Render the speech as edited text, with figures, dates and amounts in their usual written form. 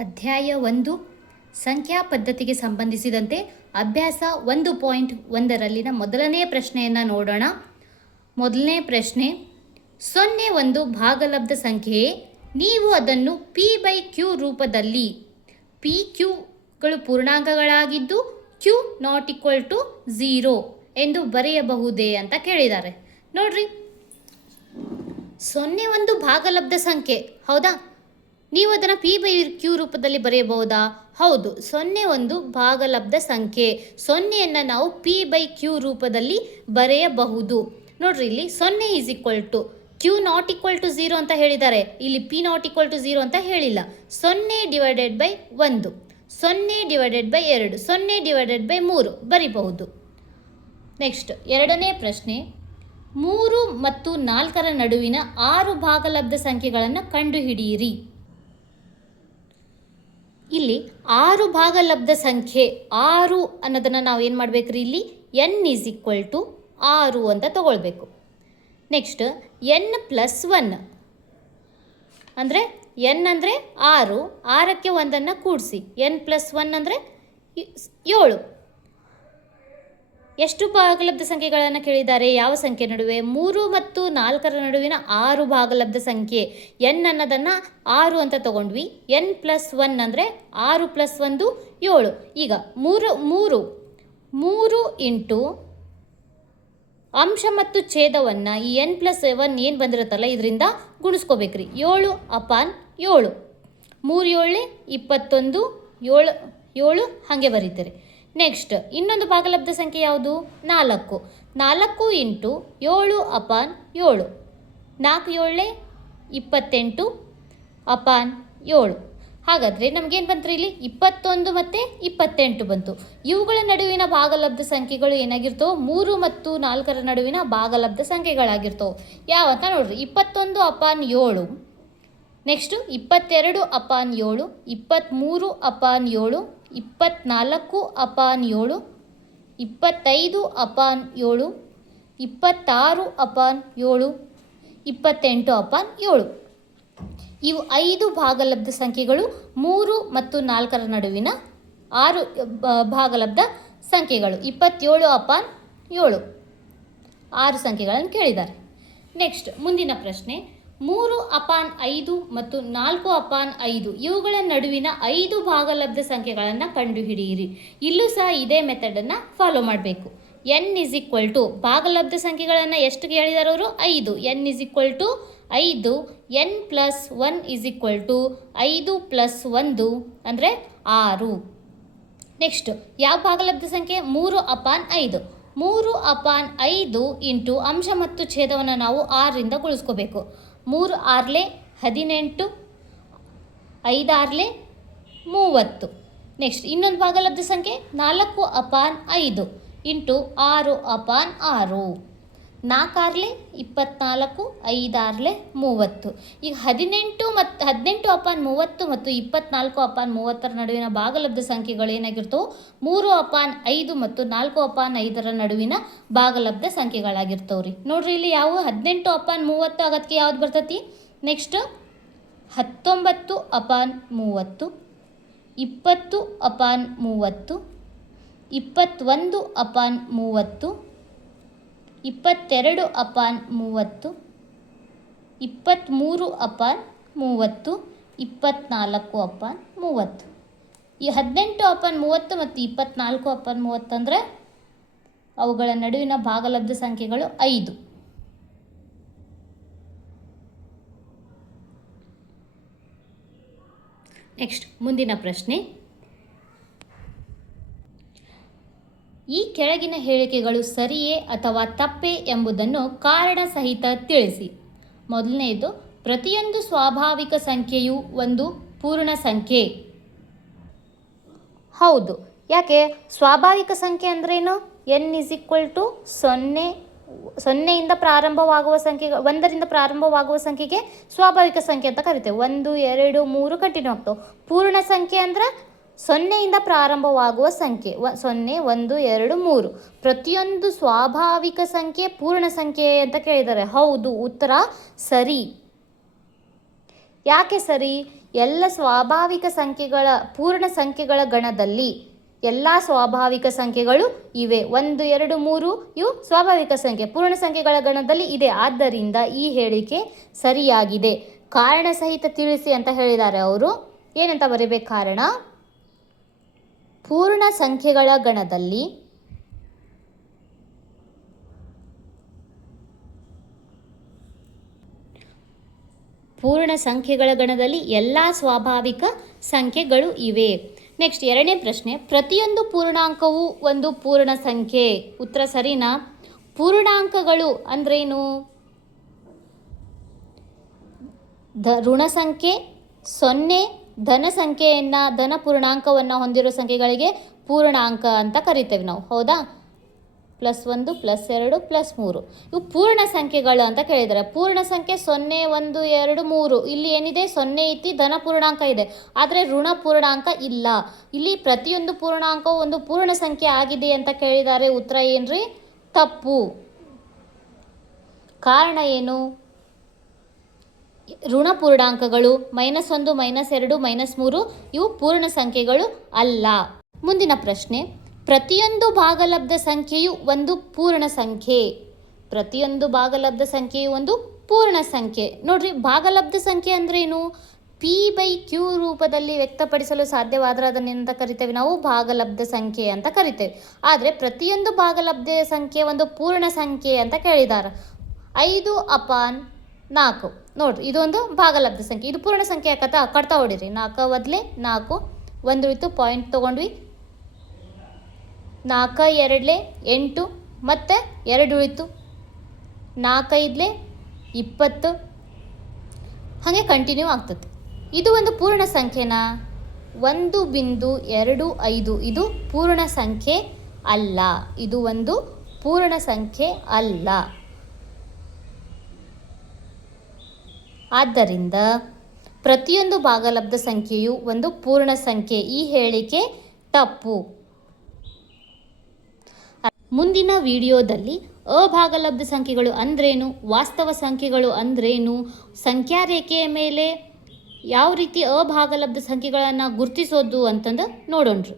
ಅಧ್ಯಾಯ 1 ಸಂಖ್ಯಾ ಪದ್ಧತಿಗೆ ಸಂಬಂಧಿಸಿದಂತೆ ಅಭ್ಯಾಸ 1.1ರಲ್ಲಿನ ಮೊದಲನೇ ಪ್ರಶ್ನೆಯನ್ನು ನೋಡೋಣ. ಮೊದಲನೇ ಪ್ರಶ್ನೆ, 0 ಒಂದು ಭಾಗಲಬ್ಧ ಸಂಖ್ಯೆಯೇ? ನೀವು ಅದನ್ನು p/q ರೂಪದಲ್ಲಿ, p qಗಳು ಪೂರ್ಣಾಂಕಗಳಾಗಿದ್ದು q ≠ 0 ಎಂದು ಬರೆಯಬಹುದೇ ಅಂತ ಕೇಳಿದ್ದಾರೆ. ನೋಡ್ರಿ, 0 ಒಂದು ಭಾಗಲಬ್ಧ ಸಂಖ್ಯೆ ಹೌದಾ? ನೀವು ಅದನ್ನು p/q ರೂಪದಲ್ಲಿ ಬರೆಯಬಹುದಾ? ಹೌದು, 0 ಒಂದು ಭಾಗಲಬ್ಧ ಸಂಖ್ಯೆ. 0ಯನ್ನು ನಾವು p/q ರೂಪದಲ್ಲಿ ಬರೆಯಬಹುದು. ನೋಡ್ರಿ, ಇಲ್ಲಿ 0 = q ≠ 0 ಅಂತ ಹೇಳಿದ್ದಾರೆ. ಇಲ್ಲಿ p ≠ 0 ಅಂತ ಹೇಳಿಲ್ಲ. 0/1, 0/2, 0/3 ಬರಿಬಹುದು. ನೆಕ್ಸ್ಟ್ ಎರಡನೇ ಪ್ರಶ್ನೆ, 3 ಮತ್ತು 4ರ ನಡುವಿನ 6 ಭಾಗಲಬ್ಧ ಸಂಖ್ಯೆಗಳನ್ನು ಕಂಡುಹಿಡಿಯಿರಿ. ಇಲ್ಲಿ 6 ಭಾಗಲಬ್ಧ ಸಂಖ್ಯೆ 6 ಅನ್ನೋದನ್ನು ನಾವು ಏನು ಮಾಡಬೇಕ್ರಿ? ಇಲ್ಲಿ n = 6 ಅಂತ ತಗೊಳ್ಬೇಕು. ನೆಕ್ಸ್ಟ್ n+1 ಅಂದರೆ n ಅಂದರೆ 6, 6ಕ್ಕೆ 1 ಕೂಡಿಸಿ, n+1 ಅಂದರೆ 7. ಎಷ್ಟು ಭಾಗಲಬ್ಧ ಸಂಖ್ಯೆಗಳನ್ನು ಕೇಳಿದ್ದಾರೆ? ಯಾವ ಸಂಖ್ಯೆ ನಡುವೆ? 3 ಮತ್ತು 4ರ ನಡುವಿನ 6 ಭಾಗಲಬ್ಧ ಸಂಖ್ಯೆ. n ಅನ್ನೋದನ್ನು 6 ಅಂತ ತಗೊಂಡ್ವಿ. n+1 ಅಂದರೆ 6 + 1 7. ಈಗ 3 ಇಂಟು ಅಂಶ ಮತ್ತು ಛೇದವನ್ನು ಈ n+1 ಏನು ಬಂದಿರುತ್ತಲ್ಲ ಇದರಿಂದ ಗುಣಿಸ್ಕೋಬೇಕ್ರಿ. 7/7. 3 7 21, 7 ಹಾಗೆ ಬರೀತಾರೆ. ನೆಕ್ಸ್ಟ್ ಇನ್ನೊಂದು ಭಾಗಲಬ್ಧ ಸಂಖ್ಯೆ ಯಾವುದು? 4. 4 ಇಂಟು 7/7. 4 7 28/7. ಹಾಗಾದರೆ ನಮಗೇನು ಬಂತು? ಇಲ್ಲಿ 21 ಮತ್ತು 28 ಬಂತು. ಇವುಗಳ ನಡುವಿನ ಭಾಗಲಬ್ಧ ಸಂಖ್ಯೆಗಳು ಏನಾಗಿರ್ತವೆ? 3 ಮತ್ತು 4ರ ನಡುವಿನ ಭಾಗಲಬ್ಧ ಸಂಖ್ಯೆಗಳಾಗಿರ್ತವೆ. ಯಾವಂತ ನೋಡ್ರಿ, 21/7. ನೆಕ್ಸ್ಟು 22/7, 23/7, 24/7, 25/7, 26/7, 28/7. ಇವು 5 ಭಾಗಲಬ್ಧ ಸಂಖ್ಯೆಗಳು 3 ಮತ್ತು 4ರ ನಡುವಿನ 6 ಭಾಗಲಬ್ಧ ಸಂಖ್ಯೆಗಳು. 27/7 6 ಸಂಖ್ಯೆಗಳನ್ನು ಕೇಳಿದ್ದಾರೆ. ನೆಕ್ಸ್ಟ್ ಮುಂದಿನ ಪ್ರಶ್ನೆ, 3/5 ಮತ್ತು 4/5 ಇವುಗಳ ನಡುವಿನ 5 ಭಾಗಲಬ್ಧ ಸಂಖ್ಯೆಗಳನ್ನು ಕಂಡುಹಿಡಿಯಿರಿ. ಇಲ್ಲೂ ಸಹ ಇದೇ ಮೆಥಡನ್ನು ಫಾಲೋ ಮಾಡಬೇಕು. n = ಭಾಗಲಬ್ಧ ಸಂಖ್ಯೆಗಳನ್ನು ಎಷ್ಟು ಕೇಳಿದಾರೆ ಅವರು? 5. n = 5. n+1 = 5 + 1 ಅಂದರೆ 6. ನೆಕ್ಸ್ಟ್ ಯಾವ ಭಾಗಲಬ್ಧ ಸಂಖ್ಯೆ? 3/5. 3/5 ಇಂಟು ಅಂಶ ಮತ್ತು ಛೇದವನ್ನು ನಾವು 6ರಿಂದ ಗುಣಿಸ್ಕೋಬೇಕು. 3 6 18, 5 6 30. ನೆಕ್ಸ್ಟ್ ಇನ್ನೊಂದು ಭಾಗಲಬ್ಧ ಸಂಖ್ಯೆ 4/5 ಇಂಟು 6/6. 4 6 24, 5 6 30. ಈಗ 18/30 ಮತ್ತು 24/30ರ ನಡುವಿನ ಭಾಗಲಬ್ಧ ಸಂಖ್ಯೆಗಳು ಏನಾಗಿರ್ತವೆ? 3/5 ಮತ್ತು 4/5ರ ನಡುವಿನ ಭಾಗಲಬ್ಧ ಸಂಖ್ಯೆಗಳಾಗಿರ್ತವೆ ರೀ. ನೋಡ್ರಿ, ಇಲ್ಲಿ ಯಾವ 18/30 ಆಗೋದಕ್ಕೆ ಯಾವ್ದು ಬರ್ತೈತಿ? ನೆಕ್ಸ್ಟ್ 19/30, 20/30, 21/30, 22/30, 23/30, 24/30. ಈ 18/30 ಮತ್ತು 24/30 ಅಂದರೆ ಅವುಗಳ ನಡುವಿನ ಭಾಗಲಬ್ಧ ಸಂಖ್ಯೆಗಳು 5. ನೆಕ್ಸ್ಟ್ ಮುಂದಿನ ಪ್ರಶ್ನೆ, ಈ ಕೆಳಗಿನ ಹೇಳಿಕೆಗಳು ಸರಿಯೇ ಅಥವಾ ತಪ್ಪೇ ಎಂಬುದನ್ನು ಕಾರಣ ಸಹಿತ ತಿಳಿಸಿ. ಮೊದಲನೆಯದು, ಪ್ರತಿಯೊಂದು ಸ್ವಾಭಾವಿಕ ಸಂಖ್ಯೆಯು ಒಂದು ಪೂರ್ಣ ಸಂಖ್ಯೆ. ಹೌದು. ಯಾಕೆ? ಸ್ವಾಭಾವಿಕ ಸಂಖ್ಯೆ ಅಂದ್ರೇನು? n = 0 ಪ್ರಾರಂಭವಾಗುವ ಸಂಖ್ಯೆ, 1ರಿಂದ ಪ್ರಾರಂಭವಾಗುವ ಸಂಖ್ಯೆಗೆ ಸ್ವಾಭಾವಿಕ ಸಂಖ್ಯೆ ಅಂತ ಕರಿತೇವೆ. 1 2 3 ಕಂಟಿನ್ಯೂ ಆಗ್ತವೆ. ಪೂರ್ಣ ಸಂಖ್ಯೆ ಅಂದ್ರೆ 0ಯಿಂದ ಪ್ರಾರಂಭವಾಗುವ ಸಂಖ್ಯೆ. 0 1 2 3. ಪ್ರತಿಯೊಂದು ಸ್ವಾಭಾವಿಕ ಸಂಖ್ಯೆ ಪೂರ್ಣ ಸಂಖ್ಯೆ ಅಂತ ಕೇಳಿದ್ದಾರೆ. ಹೌದು, ಉತ್ತರ ಸರಿ. ಯಾಕೆ ಸರಿ? ಎಲ್ಲ ಸ್ವಾಭಾವಿಕ ಸಂಖ್ಯೆಗಳ ಪೂರ್ಣ ಸಂಖ್ಯೆಗಳ ಗಣದಲ್ಲಿ ಎಲ್ಲ ಸ್ವಾಭಾವಿಕ ಸಂಖ್ಯೆಗಳು ಇವೆ. 1 2 3 ಇವು ಸ್ವಾಭಾವಿಕ ಸಂಖ್ಯೆ, ಪೂರ್ಣ ಸಂಖ್ಯೆಗಳ ಗಣದಲ್ಲಿ ಇದೆ. ಆದ್ದರಿಂದ ಈ ಹೇಳಿಕೆ ಸರಿಯಾಗಿದೆ. ಕಾರಣ ಸಹಿತ ತಿಳಿಸಿ ಅಂತ ಹೇಳಿದ್ದಾರೆ ಅವರು. ಏನಂತ ಬರೀಬೇಕು ಕಾರಣ? ಪೂರ್ಣ ಸಂಖ್ಯೆಗಳ ಗಣದಲ್ಲಿ ಎಲ್ಲ ಸ್ವಾಭಾವಿಕ ಸಂಖ್ಯೆಗಳು ಇವೆ. ನೆಕ್ಸ್ಟ್ 2ನೇ ಪ್ರಶ್ನೆ, ಪ್ರತಿಯೊಂದು ಪೂರ್ಣಾಂಕವು ಒಂದು ಪೂರ್ಣ ಸಂಖ್ಯೆ. ಉತ್ತರ ಸರಿನಾ? ಪೂರ್ಣಾಂಕಗಳು ಅಂದ್ರೇನು? ಋಣ ಸಂಖ್ಯೆ, 0 ಧನ ಸಂಖ್ಯೆಯನ್ನು, ಧನ ಪೂರ್ಣಾಂಕವನ್ನು ಹೊಂದಿರೋ ಸಂಖ್ಯೆಗಳಿಗೆ ಪೂರ್ಣಾಂಕ ಅಂತ ಕರಿತೇವೆ ನಾವು. ಹೌದಾ? +1 +2 +3 ಇವು ಪೂರ್ಣ ಸಂಖ್ಯೆಗಳು ಅಂತ ಕೇಳಿದ್ದಾರೆ. ಪೂರ್ಣ ಸಂಖ್ಯೆ 0 1 2 3 ಇಲ್ಲಿ ಏನಿದೆ? 0 ಐತಿ, ಧನ ಪೂರ್ಣಾಂಕ ಇದೆ, ಆದರೆ ಋಣ ಪೂರ್ಣಾಂಕ ಇಲ್ಲ. ಇಲ್ಲಿ ಪ್ರತಿಯೊಂದು ಪೂರ್ಣಾಂಕವು ಒಂದು ಪೂರ್ಣ ಸಂಖ್ಯೆ ಆಗಿದೆ ಅಂತ ಕೇಳಿದ್ದಾರೆ. ಉತ್ತರ ಏನ್ರಿ? ತಪ್ಪು. ಕಾರಣ ಏನು? ಋಣ ಪೂರ್ಣಾಂಕಗಳು -1 -2 -3 ಇವು ಪೂರ್ಣ ಸಂಖ್ಯೆಗಳು ಅಲ್ಲ. ಮುಂದಿನ ಪ್ರಶ್ನೆ, ಪ್ರತಿಯೊಂದು ಭಾಗಲಬ್ಧ ಸಂಖ್ಯೆಯು ಒಂದು ಪೂರ್ಣ ಸಂಖ್ಯೆ. ಪ್ರತಿಯೊಂದು ಭಾಗಲಬ್ಧ ಸಂಖ್ಯೆಯು ಒಂದು ಪೂರ್ಣ ಸಂಖ್ಯೆ. ನೋಡ್ರಿ, ಭಾಗಲಬ್ಧ ಸಂಖ್ಯೆ ಅಂದ್ರೇನು? P/Q ರೂಪದಲ್ಲಿ ವ್ಯಕ್ತಪಡಿಸಲು ಸಾಧ್ಯವಾದರೆ ಅದನ್ನೆಂತ ಕರಿತೇವೆ ನಾವು? ಭಾಗಲಬ್ಧ ಸಂಖ್ಯೆ ಅಂತ ಕರಿತೇವೆ. ಆದರೆ ಪ್ರತಿಯೊಂದು ಭಾಗಲಬ್ಧ ಸಂಖ್ಯೆ ಒಂದು ಪೂರ್ಣ ಸಂಖ್ಯೆ ಅಂತ ಕೇಳಿದ್ದಾರೆ. 5/4 ನೋಡ್ರಿ, ಇದೊಂದು ಭಾಗಲಬ್ಧ ಸಂಖ್ಯೆ. ಇದು ಪೂರ್ಣ ಸಂಖ್ಯೆ ಕಟ್ತಾ ಹೊಡಿರಿ. 4 ಬದಲೇ 4, 1 ಉಳಿತು, ಪಾಯಿಂಟ್ ತೊಗೊಂಡ್ವಿ. 4 2 8 ಮತ್ತು 2 ಉಳಿತು. 4 5 20 ಹಾಗೆ ಕಂಟಿನ್ಯೂ ಆಗ್ತದೆ. ಇದು ಒಂದು ಪೂರ್ಣ ಸಂಖ್ಯೆನಾ? 1.25 ಇದು ಪೂರ್ಣ ಸಂಖ್ಯೆ ಅಲ್ಲ. ಇದು ಒಂದು ಪೂರ್ಣ ಸಂಖ್ಯೆ ಅಲ್ಲ. ಆದ್ದರಿಂದ ಪ್ರತಿಯೊಂದು ಭಾಗಲಬ್ಧ ಸಂಖ್ಯೆಯು ಒಂದು ಪೂರ್ಣ ಸಂಖ್ಯೆ. ಈ ಹೇಳಿಕೆ ತಪ್ಪು. ಮುಂದಿನ ವಿಡಿಯೋದಲ್ಲಿ ಅಭಾಗಲಬ್ಧ ಸಂಖ್ಯೆಗಳು ಅಂದ್ರೇನು, ವಾಸ್ತವ ಸಂಖ್ಯೆಗಳು ಅಂದ್ರೇನು, ಸಂಖ್ಯಾ ರೇಖೆಯ ಮೇಲೆ ಯಾವ ರೀತಿ ಅಭಾಗಲಬ್ಧ ಸಂಖ್ಯೆಗಳನ್ನು ಗುರುತಿಸೋದು ಅಂತಂದು ನೋಡೋಣ್ರಿ.